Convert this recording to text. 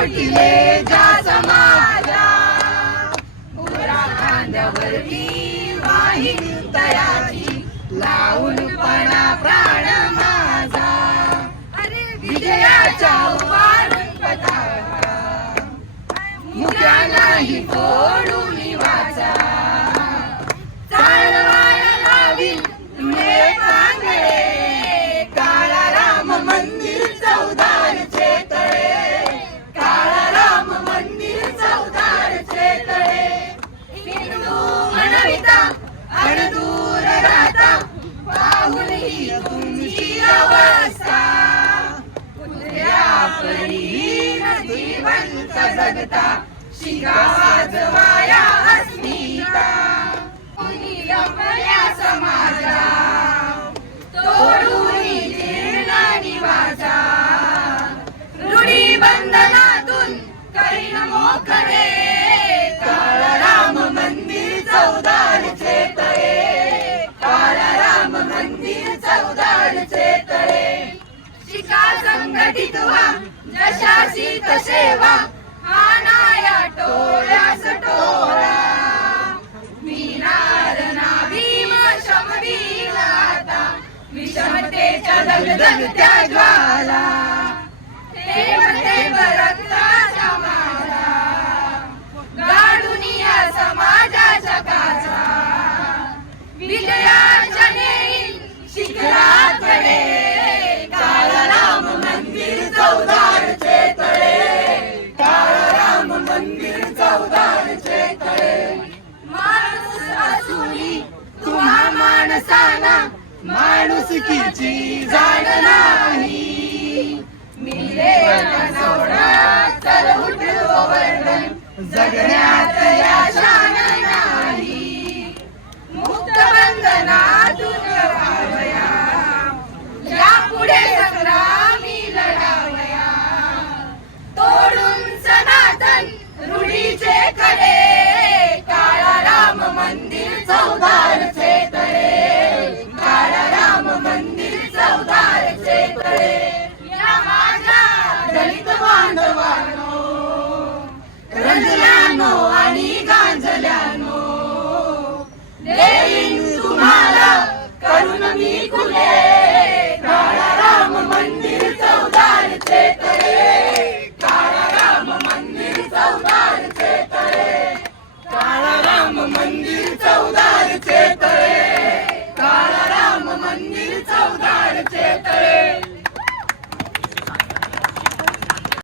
लोटिले जा समाजा? उरा खांद्यावर मी वाहिनी तयाची लावून पणा प्राण माझा. अरे विजयाच्या उभारून पताका. मुख्या नाही कोण म्हणविता अणदूर राहता पाहून ही तुमची अवस्था. कुत्र्या जिवंत जगता अस्मिता. कुणी समाजा तोडून निवाजा. रूढी बंधनातून करीन मोकळे संघटित व्हा. जशाशी तसे व्हा. हा नाया टोळ्यास टोळा. वीरारना भीम शमवीर आता. विषमतेच्या दगदगत्या ज्वाला. माणुसकीची जाण नाही. मिले सोडा वर्णन. जगण्यात या शान नाही मुक्त वंदना 过年。